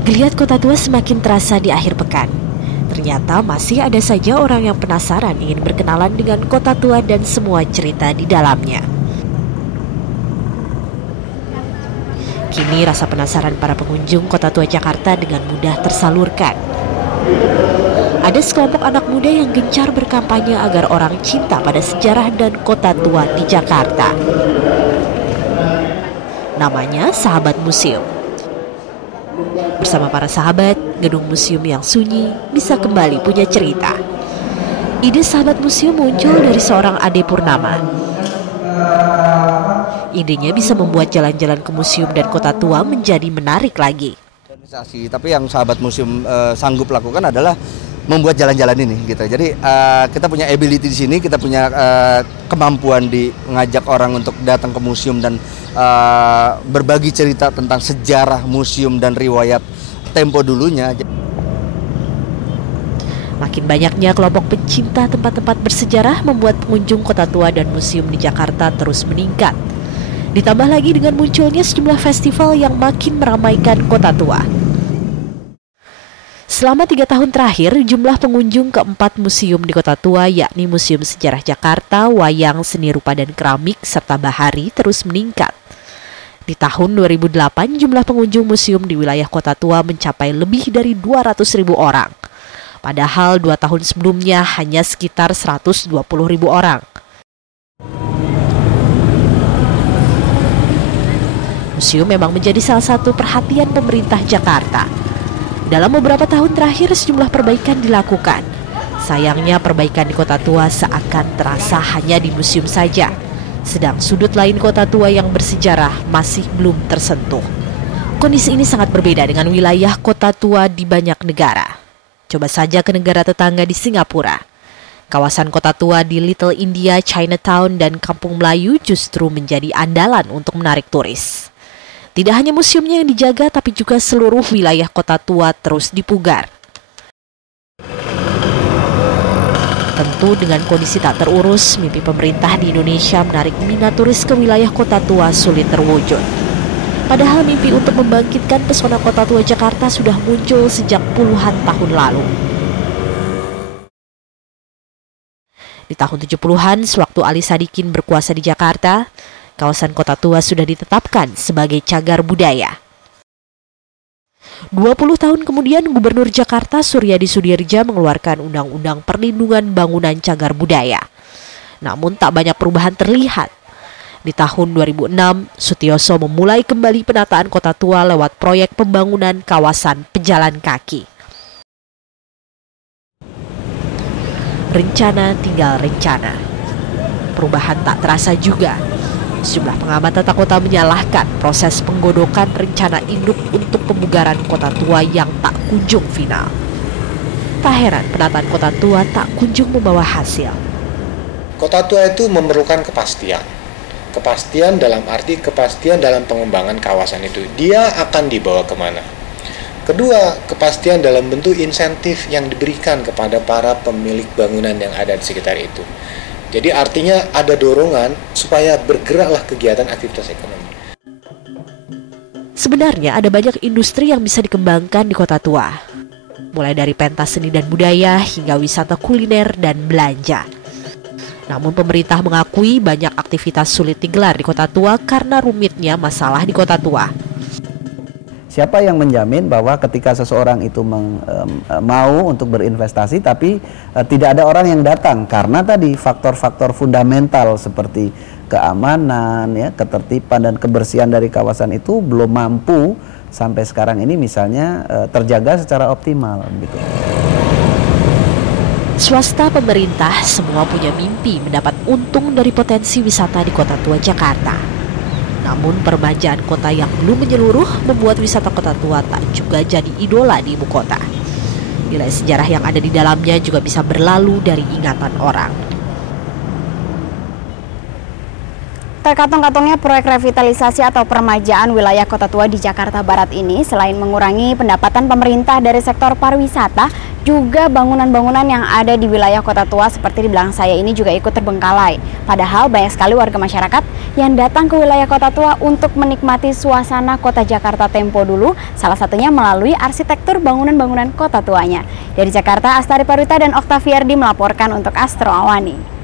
Geliat Kota Tua semakin terasa di akhir pekan. Ternyata masih ada saja orang yang penasaran ingin berkenalan dengan Kota Tua dan semua cerita di dalamnya. Kini rasa penasaran para pengunjung Kota Tua Jakarta dengan mudah tersalurkan. Ada sekelompok anak muda yang gencar berkampanye agar orang cinta pada sejarah dan Kota Tua di Jakarta. Namanya Sahabat Museum. Bersama para sahabat, gedung museum yang sunyi bisa kembali punya cerita. Ide Sahabat Museum muncul dari seorang Ade Purnama. Idenya bisa membuat jalan-jalan ke museum dan Kota Tua menjadi menarik lagi. Tapi yang Sahabat Museum sanggup lakukan adalah membuat jalan-jalan ini gitu. Jadi kita punya ability di sini, kita punya kemampuan di mengajak orang untuk datang ke museum dan berbagi cerita tentang sejarah museum dan riwayat tempo dulunya. Makin banyaknya kelompok pencinta tempat-tempat bersejarah membuat pengunjung Kota Tua dan museum di Jakarta terus meningkat. Ditambah lagi dengan munculnya sejumlah festival yang makin meramaikan Kota Tua. Selama 3 tahun terakhir, jumlah pengunjung keempat museum di Kota Tua, yakni Museum Sejarah Jakarta, Wayang, Seni Rupa dan Keramik, serta Bahari terus meningkat. Di tahun 2008, jumlah pengunjung museum di wilayah Kota Tua mencapai lebih dari 200.000 orang. Padahal 2 tahun sebelumnya hanya sekitar 120.000 orang. Museum memang menjadi salah satu perhatian pemerintah Jakarta. Dalam beberapa tahun terakhir sejumlah perbaikan dilakukan. Sayangnya perbaikan di Kota Tua seakan terasa hanya di museum saja. Sedang sudut lain Kota Tua yang bersejarah masih belum tersentuh. Kondisi ini sangat berbeda dengan wilayah Kota Tua di banyak negara. Coba saja ke negara tetangga di Singapura. Kawasan Kota Tua di Little India, Chinatown, dan Kampung Melayu justru menjadi andalan untuk menarik turis. Tidak hanya museumnya yang dijaga, tapi juga seluruh wilayah Kota Tua terus dipugar. Tentu dengan kondisi tak terurus, mimpi pemerintah di Indonesia menarik minat turis ke wilayah Kota Tua sulit terwujud. Padahal mimpi untuk membangkitkan pesona Kota Tua Jakarta sudah muncul sejak puluhan tahun lalu. Di tahun 70-an, sewaktu Ali Sadikin berkuasa di Jakarta, kawasan Kota Tua sudah ditetapkan sebagai cagar budaya. 20 tahun kemudian Gubernur Jakarta Suryadi Sudirja mengeluarkan Undang-Undang Perlindungan Bangunan Cagar Budaya. Namun tak banyak perubahan terlihat. Di tahun 2006, Sutioso memulai kembali penataan Kota Tua lewat proyek pembangunan kawasan pejalan kaki. Rencana tinggal rencana. Perubahan tak terasa juga. Sejumlah pengamat tata kota menyalahkan proses penggodokan rencana induk untuk pembugaran Kota Tua yang tak kunjung final. Tak heran penataan Kota Tua tak kunjung membawa hasil. Kota Tua itu memerlukan kepastian. Kepastian dalam arti kepastian dalam pengembangan kawasan itu. Dia akan dibawa kemana? Kedua, kepastian dalam bentuk insentif yang diberikan kepada para pemilik bangunan yang ada di sekitar itu. Jadi artinya ada dorongan supaya bergeraklah kegiatan aktivitas ekonomi. Sebenarnya ada banyak industri yang bisa dikembangkan di Kota Tua. Mulai dari pentas seni dan budaya hingga wisata kuliner dan belanja. Namun pemerintah mengakui banyak aktivitas sulit digelar di Kota Tua karena rumitnya masalah di Kota Tua. Siapa yang menjamin bahwa ketika seseorang itu mau untuk berinvestasi tapi tidak ada orang yang datang karena tadi faktor-faktor fundamental seperti keamanan, ya, ketertiban dan kebersihan dari kawasan itu belum mampu sampai sekarang ini misalnya terjaga secara optimal gitu. Swasta, pemerintah, semua punya mimpi mendapat untung dari potensi wisata di Kota Tua Jakarta. Namun permajaan kota yang belum menyeluruh membuat wisata Kota Tua tak juga jadi idola di ibu kota. Nilai sejarah yang ada di dalamnya juga bisa berlalu dari ingatan orang. Terkatung-katungnya proyek revitalisasi atau permajaan wilayah Kota Tua di Jakarta Barat ini selain mengurangi pendapatan pemerintah dari sektor pariwisata, Juga bangunan-bangunan yang ada di wilayah Kota Tua seperti di belakang saya ini juga ikut terbengkalai. Padahal banyak sekali warga masyarakat yang datang ke wilayah Kota Tua untuk menikmati suasana Kota Jakarta tempo dulu, salah satunya melalui arsitektur bangunan-bangunan Kota Tuanya. Dari Jakarta, Astari Parwita dan Oktaviardi melaporkan untuk Astro Awani.